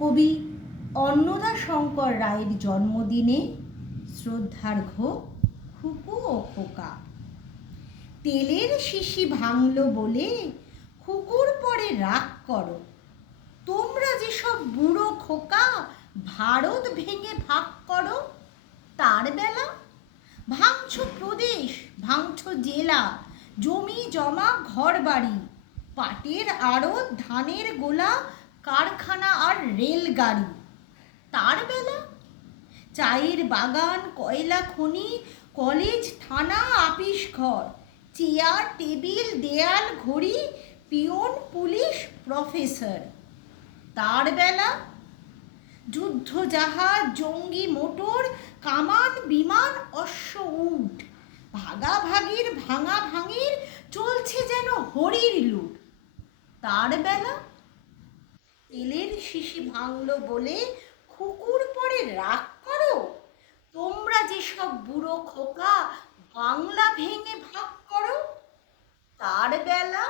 কবি অন্নদাশঙ্কর রায়ের জন্মদিনে শ্রদ্ধার্ঘ্য খুকু ও খোকা। তেলের শিশি ভাঙলো বলে খুকুর পরে রাগ করো, তোমরা যেসব বুড়ো খোকা ভারত ভেঙে ভাগ করো। তার বেলা ভাঙছ প্রদেশ, ভাঙছ জেলা, জমি জমা ঘর বাড়ি, পাটের আড়ত, ধানের গোলা, কারখানা আর রেলগাড়ি। তার বেলা চায়ের বাগান, কয়লা খনি, কলেজ, থানা, আপিস ঘর, চেয়ার টেবিল, দেয়াল ঘড়ি, পিয়ন, পুলিশ, প্রফেসর। তার বেলা যুদ্ধ জাহাজ, জঙ্গি মোটর, কামান, বিমান, অশ্ব, উট, ভাগাভাগির ভাঙা ভাঙির চলছে যেন হরির লুট। তার বেলা তেলের শিশি ভাঙলো বলে খুকুর পরে রাগ করো, তোমরা যেসব বুড়ো খোকা বাংলা ভেঙে ভাগ করো। তার বেলা